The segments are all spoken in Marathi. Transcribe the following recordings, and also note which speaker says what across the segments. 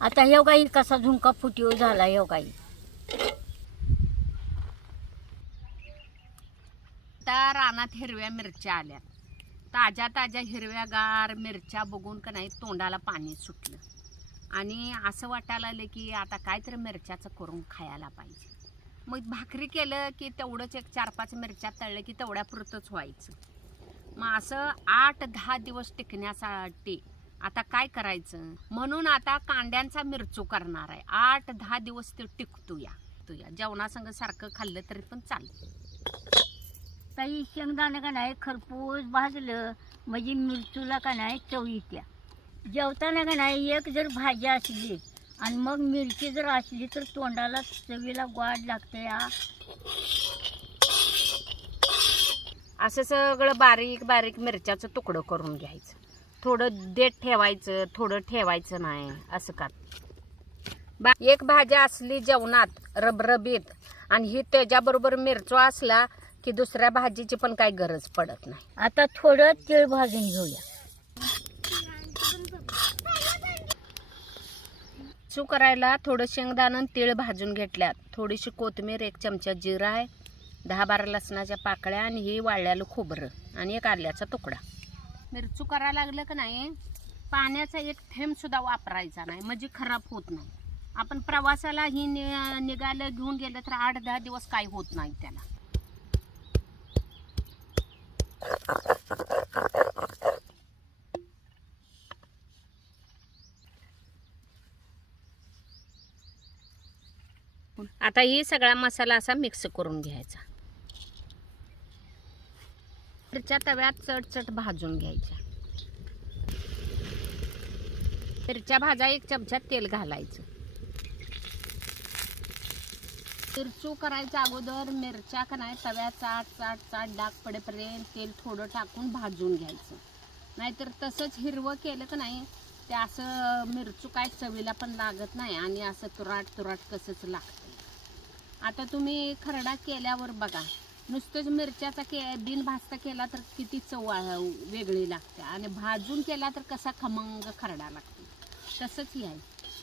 Speaker 1: आता हे गाई कसा झुंका फुटीव झाला हे गाई.
Speaker 2: आता रानात हिरव्या मिरच्या आल्या ताज्या ताज्या हिरव्यागार मिरच्या बघून का नाही तोंडाला पाणी सुटलं. आणि असं वाटायला आलं की आता काहीतरी मिरच्याचं करून खायला पाहिजे. मग भाकरी केलं की तेवढंच एक चार पाच मिरच्या तळलं की तेवढ्यापुरतंच व्हायचं. मग असं आठ दहा दिवस टिकण्यासाठी आता काय करायचं? म्हणून आता कांड्यांचा मिरचू करणार आहे. आठ दहा दिवस ते टिकतो या तो या जेवणासंग सारखं खाल्लं तरी पण चालतं
Speaker 1: काही शेंगदाणं का नाही? खरपूस भाजलं म्हणजे मिरचूला का नाही? चव येत्या जेवताना का नाही? एक जर भाजी असली आणि मग मिरची जर असली तर तोंडाला चवीला गोड लागते या
Speaker 2: असं सगळं बारीक बारीक मिरच्याचं तुकडं करून घ्यायचं. थोडं देठ ठेवायचं थोडं ठेवायचं नाही असं का बा एक भाजी असली जेवणात रबरबीत आणि ही त्याच्याबरोबर मिरचो असला की दुसऱ्या भाजीची पण काही गरज पडत नाही.
Speaker 1: आता थोडं तीळ भाजून घेऊया.
Speaker 2: चू करायला थोडं शेंगदाणं तीळ भाजून घेतल्यात. थोडीशी कोथिंबीर एक चमचा जिरा आहे दहा बारा लसणाच्या पाकळ्या आणि ही वाळलेलं खोबरं आणि एक आल्याचा तुकडा. मिरचू करायला लागलं का नाही पाण्याचा एक थेंब सुद्धा वापरायचा नाही म्हणजे खराब होत नाही. आपण प्रवासाला ही नि- निघालं घेऊन गेलं तर आठ दहा दिवस काही होत नाही त्याला. आता ही सगळा मसाला असा मिक्स करून घ्यायचा. मिरच्या तव्यात चट चट भाजून घ्यायच्या. मिरच्या भाजा एक चमच्यात तेल घालायचं. मिरचू करायच्या अगोदर मिरच्या का नाही तव्यात चाट चाट चाट डाग पडेपर्यंत तेल थोडं टाकून भाजून घ्यायचं. नाहीतर तसंच हिरवं केलं का नाही ते असं मिरचू काय चवीला पण लागत नाही आणि असं तुराट तुराट कसंच लागतं. आता तुम्ही खरडा केल्यावर बघा. नुसतंच मिरच्याचा के बिन भाजता केला तर किती चव वेगळी लागते. आणि भाजून केला तर कसा खमंग खरडा लागते. तसंच ही आहे.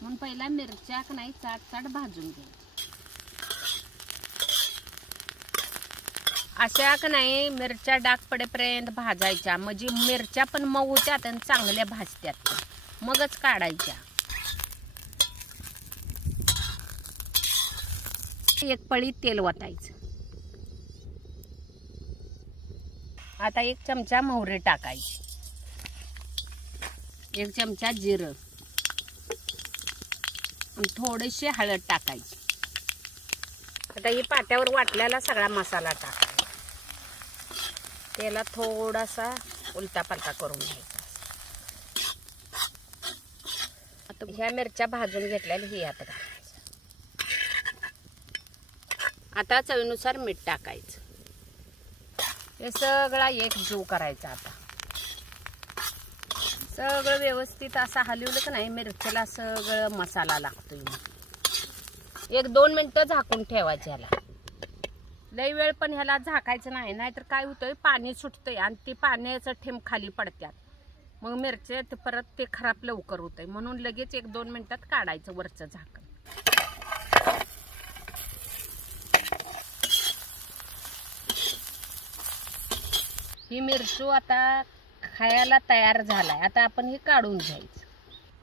Speaker 2: म्हणून पहिला मिरच्या का नाही चाट चाट भाजून घ्या अशा का नाही मिरच्या डाग पडेपर्यंत भाजायच्या. म्हणजे मिरच्या पण मऊ होत्यात आणि चांगल्या भाजत्यात. मगच काढायच्या. एक पळी तेल वतायचं आता एक चमचा मोहरी टाकायची. एक चमचा जिरं. थोडीशी हळद टाकायची. आता ही पाट्यावर वाटलेला सगळा मसाला टाकायचा. त्याला थोडासा उलटा पालटा करून घ्यायचा. आता ह्या मिरच्या भाजून घेतलेल्या ही आता घालायचं. आता चवीनुसार मीठ टाकायचं. हे सगळा एक जीव करायचा आता. सगळं व्यवस्थित असं हलवलं का नाही मिरचीला सगळं मसाला लागतोय एक दोन मिनटं झाकून ठेवायचे ह्याला. लई वेळ पण ह्याला झाकायचं नाही नाहीतर काय होतंय पाणी सुटतंय आणि ते पाण्याचं ठेंब खाली पडत्यात. मग मिरचे परत ते खराब लवकर होतंय. म्हणून लगेच एक दोन मिनटात काढायचं वरचं झाकण. ही मिरचू आता खायला तयार झालाय. आता आपण हे काढून घ्यायचं.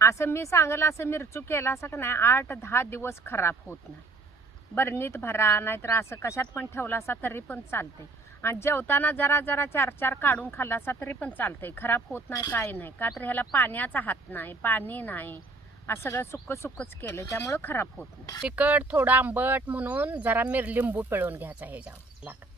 Speaker 2: असं मी सांगलं असं मिरचू केला असं का नाही आठ दहा दिवस खराब होत नाही. बरणीत भरा नाहीतर असं कशात पण ठेवला असा तरी पण चालते आणि जेवताना जरा जरा चार चार काढून खाल्ला असा तरी पण चालते खराब होत नाही काय नाही. का तर ह्याला पाण्याचा हात नाही पाणी नाही. असं सगळं सुक्क सुक्कच केलं त्यामुळं खराब होत नाही. तिखट थोडं आंबट म्हणून जरा मिर लिंबू पिळून घ्यायचा ह्याच्यावर. लागतं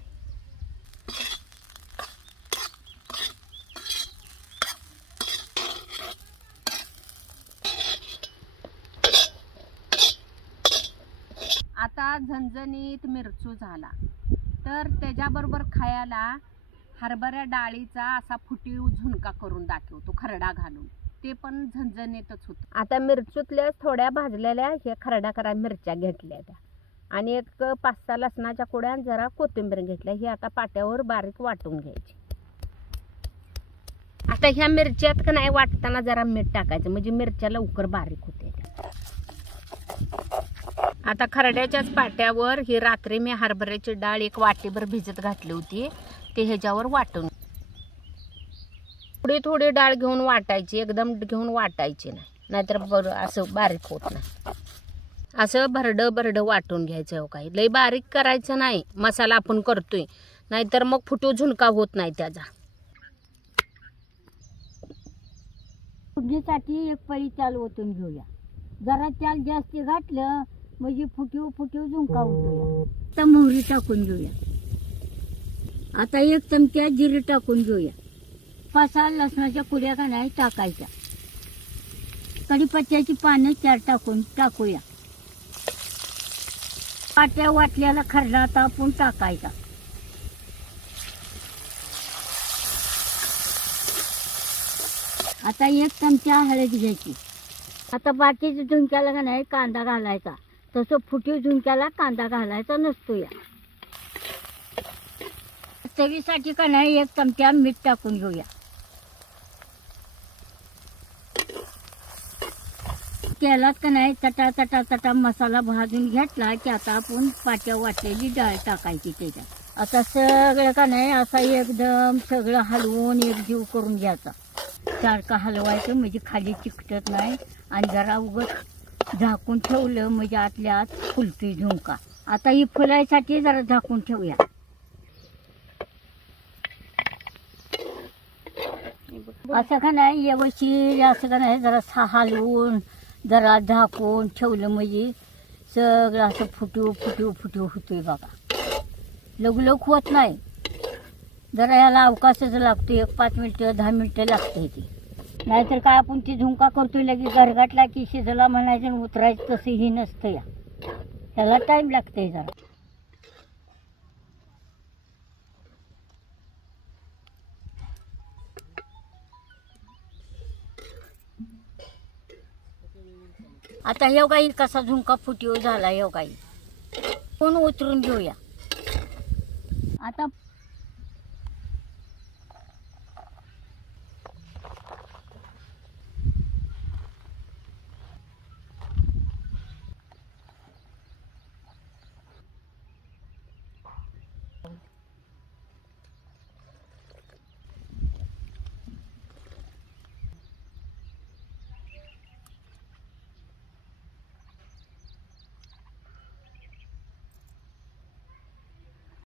Speaker 2: आता झणझणीत मिरचू झाला. तर त्याच्याबरोबर खायला हरभऱ्या डाळीचा असा फुटीव झुणका करून दाखवतो खरडा घालून. ते पण झणझणीतच होतं. आता मिरचूतल्या थोड्या भाजलेल्या हे खरडा करा मिरच्या घेतल्या त्या. आणि एक पाच सहा लसणाच्या कुड्या जरा कोथिंबीर घेतल्या ही आता पाट्यावर बारीक वाटून घ्यायची. आता ह्या मिरच्यात का नाही वाटताना जरा मीठ टाकायचं म्हणजे मिरच्या लवकर बारीक होते आता खरड्याच्याच पाट्यावर ही रात्री मी हरभऱ्याची डाळ एक वाटीभर भिजत घातली होती. ते ह्याच्यावर वाटून थोडी थोडी डाळ घेऊन वाटायची एकदम घेऊन वाटायची नाही. नाहीतर बरं असं बारीक होत नाही. असं भरडं भरडं वाटून घ्यायचं हो काही. लई बारीक करायचं नाही. मसाला आपण करतोय. नाहीतर मग फुटू झुणका होत नाही त्याचा.
Speaker 1: फोडणीसाठी एक पळी चाल ओतून घेऊया. जरा त्याल जास्ती घातलं म्हणजे फुटीव फुटीव झुंका होतो आता मोहरी टाकून घेऊया. आता एक चमचा जिरे टाकून घेऊया. पाच सहा लसणाच्या कुड्या का नाही टाकायच्या. कढीपत्त्याची पानं चार टाकून टाकूया. पाट्या वाटल्याला खरडा आता आपण टाकायचा. आता एक चमचा हळद घ्यायची. आता बाकीच्या झुणक्याला का नाही कांदा घालायचा. तसं फुटी झुणक्याला कांदा घालायचा नसतो या चवीसाठी का नाही एक चमचा मीठ टाकून घेऊया. तेलात का नाही चटा तटा तटा मसाला भाजून घेतला की आता आपण पाट्या वाटलेली डाळ टाकायची त्याच्यात. आता सगळं का नाही असा एकदम सगळं हलवून एकजीव करून घ्यायचा. सारखं हलवायचं म्हणजे खाली चिकटत नाही आणि जरा उगत झाकून ठेवलं म्हणजे आतल्या आत फुलती झुंका आता ही फुलायसाठी जरा झाकून ठेवूया. असं का नाही व्यवस्थित असं का नाही जरा सा हलवून जरा झाकून ठेवलं म्हणजे सगळं असं फुटू फुटू फुटू होतोय बाबा लघुलघ होत नाही. जरा याला अवकाशच लागतो एक पाच मिनटं दहा मिनटं लागते ती. नाहीतर काय आपण ती झुंका करतोय लगे गरगाटला की शिजला म्हणायचं आणि उतरायचं तसंही नसतं या. त्याला टाईम लागते जरा. आता हे काही कसा झुंका फुटीव झाला हे काही कोण उतरून घेऊया? आता